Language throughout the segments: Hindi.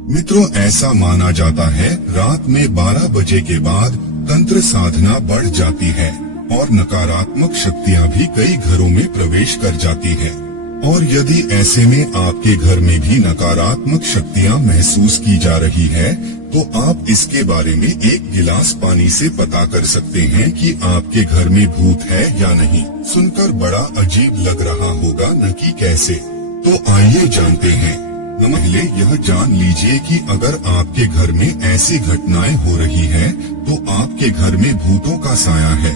मित्रों, ऐसा माना जाता है रात में 12 बजे के बाद तंत्र साधना बढ़ जाती है और नकारात्मक शक्तियां भी कई घरों में प्रवेश कर जाती है। और यदि ऐसे में आपके घर में भी नकारात्मक शक्तियां महसूस की जा रही है तो आप इसके बारे में एक गिलास पानी से पता कर सकते हैं कि आपके घर में भूत है या नहीं। सुनकर बड़ा अजीब लग रहा होगा न कि कैसे, तो आइए जानते हैं। पहले यह जान लीजिए कि अगर आपके घर में ऐसी घटनाएं हो रही है तो आपके घर में भूतों का साया है।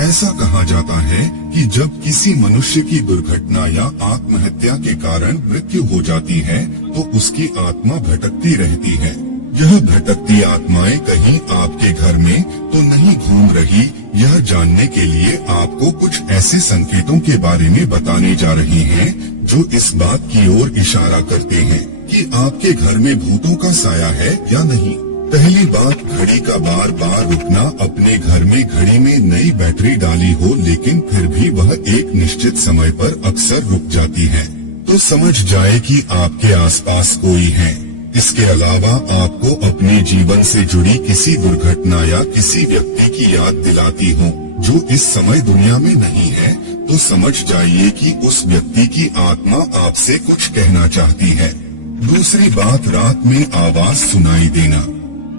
ऐसा कहा जाता है कि जब किसी मनुष्य की दुर्घटना या आत्महत्या के कारण मृत्यु हो जाती है तो उसकी आत्मा भटकती रहती है। यह भटकती आत्माएं कहीं आपके घर में तो नहीं घूम रही, यह जानने के लिए आपको कुछ ऐसे संकेतों के बारे में बताने जा रही हैं जो इस बात की ओर इशारा करते हैं कि आपके घर में भूतों का साया है या नहीं। पहली बात, घड़ी का बार बार रुकना। अपने घर में घड़ी में नई बैटरी डाली हो लेकिन फिर भी वह एक निश्चित समय पर अक्सर रुक जाती है तो समझ जाए कि आपके आसपास कोई है। इसके अलावा आपको अपने जीवन से जुड़ी किसी दुर्घटना या किसी व्यक्ति की याद दिलाती हो जो इस समय दुनिया में नहीं है तो समझ जाइए कि उस व्यक्ति की आत्मा आपसे कुछ कहना चाहती है। दूसरी बात, रात में आवाज सुनाई देना।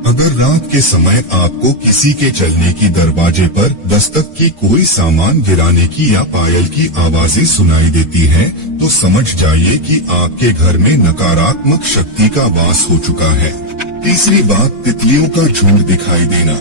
अगर रात के समय आपको किसी के चलने की, दरवाजे पर दस्तक की, कोई सामान गिराने की या पायल की आवाजें सुनाई देती है तो समझ जाइए कि आपके घर में नकारात्मक शक्ति का वास हो चुका है। तीसरी बात, तितलियों का झुंड दिखाई देना।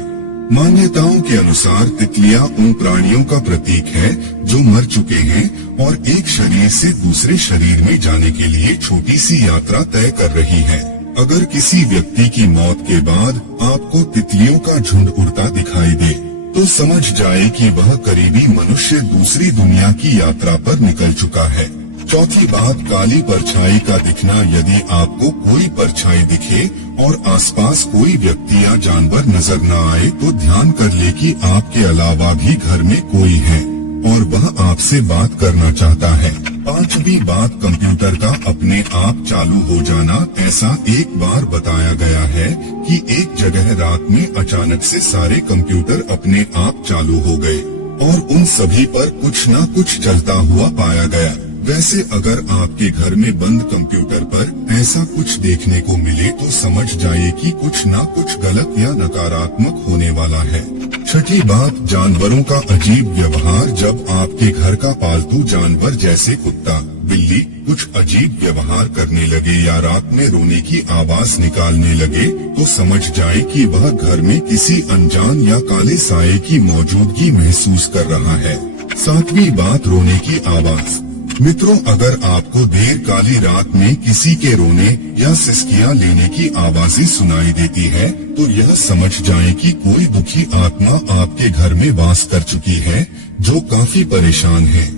मान्यताओं के अनुसार तितलियां उन प्राणियों का प्रतीक है जो मर चुके हैं और एक शरीर से दूसरे शरीर में जाने के लिए छोटी सी यात्रा तय कर रही है। अगर किसी व्यक्ति की मौत के बाद आपको तितलियों का झुंड उड़ता दिखाई दे तो समझ जाए कि वह करीबी मनुष्य दूसरी दुनिया की यात्रा पर निकल चुका है। चौथी बात, काली परछाई का दिखना। यदि आपको कोई परछाई दिखे और आसपास कोई व्यक्ति या जानवर नजर न आए तो ध्यान कर ले कि आपके अलावा भी घर में कोई है और वह आपसे बात करना चाहता है। पांचवी बात, कंप्यूटर का अपने आप चालू हो जाना। ऐसा एक बार बताया गया है कि एक जगह रात में अचानक से सारे कंप्यूटर अपने आप चालू हो गए और उन सभी पर कुछ न कुछ चलता हुआ पाया गया। वैसे अगर आपके घर में बंद कंप्यूटर पर ऐसा कुछ देखने को मिले तो समझ जाइए कि कुछ न कुछ गलत या नकारात्मक होने वाला है। छठी बात, जानवरों का अजीब व्यवहार। जब आपके घर का पालतू जानवर जैसे कुत्ता, बिल्ली कुछ अजीब व्यवहार करने लगे या रात में रोने की आवाज निकालने लगे तो समझ जाए कि वह घर में किसी अनजान या काले साये की मौजूदगी महसूस कर रहा है। सातवीं बात, रोने की आवाज। मित्रों, अगर आपको देर काली रात में किसी के रोने या सिसकियां लेने की आवाजें सुनाई देती है तो यह समझ जाएं कि कोई दुखी आत्मा आपके घर में वास कर चुकी है जो काफी परेशान है।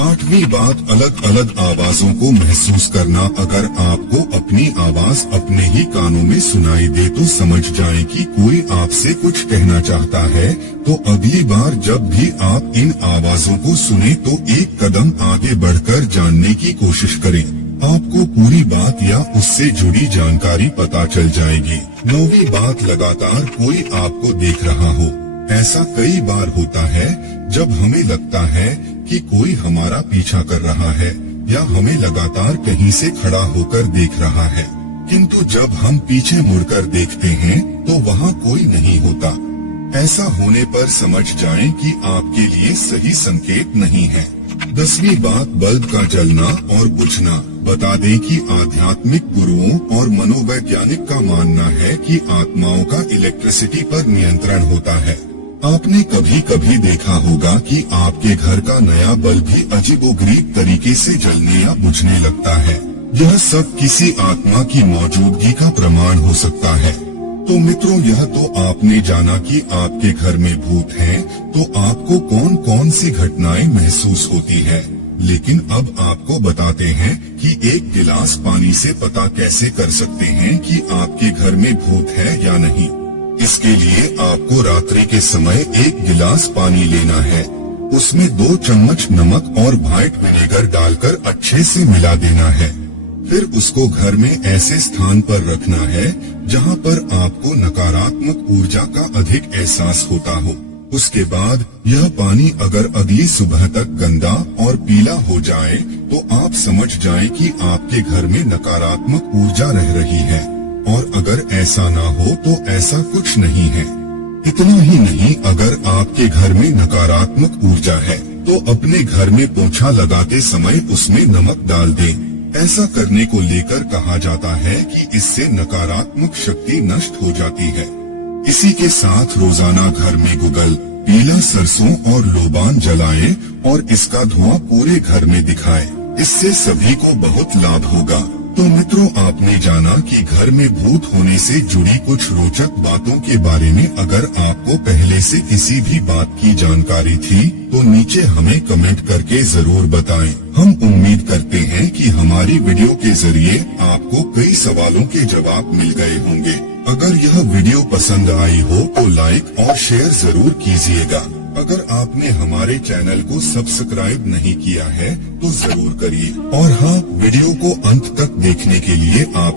आठवीं बात, अलग अलग आवाजों को महसूस करना। अगर आपको अपनी आवाज अपने ही कानों में सुनाई दे तो समझ जाएं कि कोई आपसे कुछ कहना चाहता है। तो अगली बार जब भी आप इन आवाजों को सुने तो एक कदम आगे बढ़कर जानने की कोशिश करें। आपको पूरी बात या उससे जुड़ी जानकारी पता चल जाएगी। नौवीं बात, लगातार कोई आपको देख रहा हो। ऐसा कई बार होता है जब हमें लगता है कि कोई हमारा पीछा कर रहा है या हमें लगातार कहीं से खड़ा होकर देख रहा है, किंतु जब हम पीछे मुड़कर देखते हैं तो वहाँ कोई नहीं होता। ऐसा होने पर समझ जाएं कि आपके लिए सही संकेत नहीं है। 10वीं बात, बल्ब का जलना और बुझना। बता दें कि आध्यात्मिक गुरुओं और मनोवैज्ञानिक का मानना है कि आत्माओं का इलेक्ट्रिसिटी पर नियंत्रण होता है। आपने कभी कभी देखा होगा कि आपके घर का नया बल्ब भी अजीबोगरीब तरीके से जलने या बुझने लगता है। यह सब किसी आत्मा की मौजूदगी का प्रमाण हो सकता है। तो मित्रों, यह तो आपने जाना कि आपके घर में भूत हैं, तो आपको कौन कौन सी घटनाएं महसूस होती है। लेकिन अब आपको बताते हैं कि एक गिलास पानी से पता कैसे कर सकते हैं कि आपके घर में भूत है या नहीं। इसके लिए आपको रात्रि के समय एक गिलास पानी लेना है, उसमें 2 चम्मच नमक और व्हाइट विनेगर डालकर अच्छे से मिला देना है। फिर उसको घर में ऐसे स्थान पर रखना है जहाँ पर आपको नकारात्मक ऊर्जा का अधिक एहसास होता हो। उसके बाद यह पानी अगर अगली सुबह तक गंदा और पीला हो जाए तो आप समझ जाएं कि आपके घर में नकारात्मक ऊर्जा रह रही है, और अगर ऐसा ना हो तो ऐसा कुछ नहीं है। इतना ही नहीं, अगर आपके घर में नकारात्मक ऊर्जा है तो अपने घर में पोछा लगाते समय उसमें नमक डाल दें। ऐसा करने को लेकर कहा जाता है कि इससे नकारात्मक शक्ति नष्ट हो जाती है। इसी के साथ रोजाना घर में गुगल, पीला सरसों और लोबान जलाएं और इसका धुआं पूरे घर में दिखाएं। इससे सभी को बहुत लाभ होगा। तो मित्रों, आपने जाना कि घर में भूत होने से जुड़ी कुछ रोचक बातों के बारे में। अगर आपको पहले से किसी भी बात की जानकारी थी तो नीचे हमें कमेंट करके जरूर बताएं। हम उम्मीद करते हैं कि हमारी वीडियो के जरिए आपको कई सवालों के जवाब मिल गए होंगे। अगर यह वीडियो पसंद आई हो तो लाइक और शेयर जरूर कीजिएगा। अगर आपने हमारे चैनल को सब्सक्राइब नहीं किया है तो जरूर करिए। और हाँ, वीडियो को अंत तक देखने के लिए आप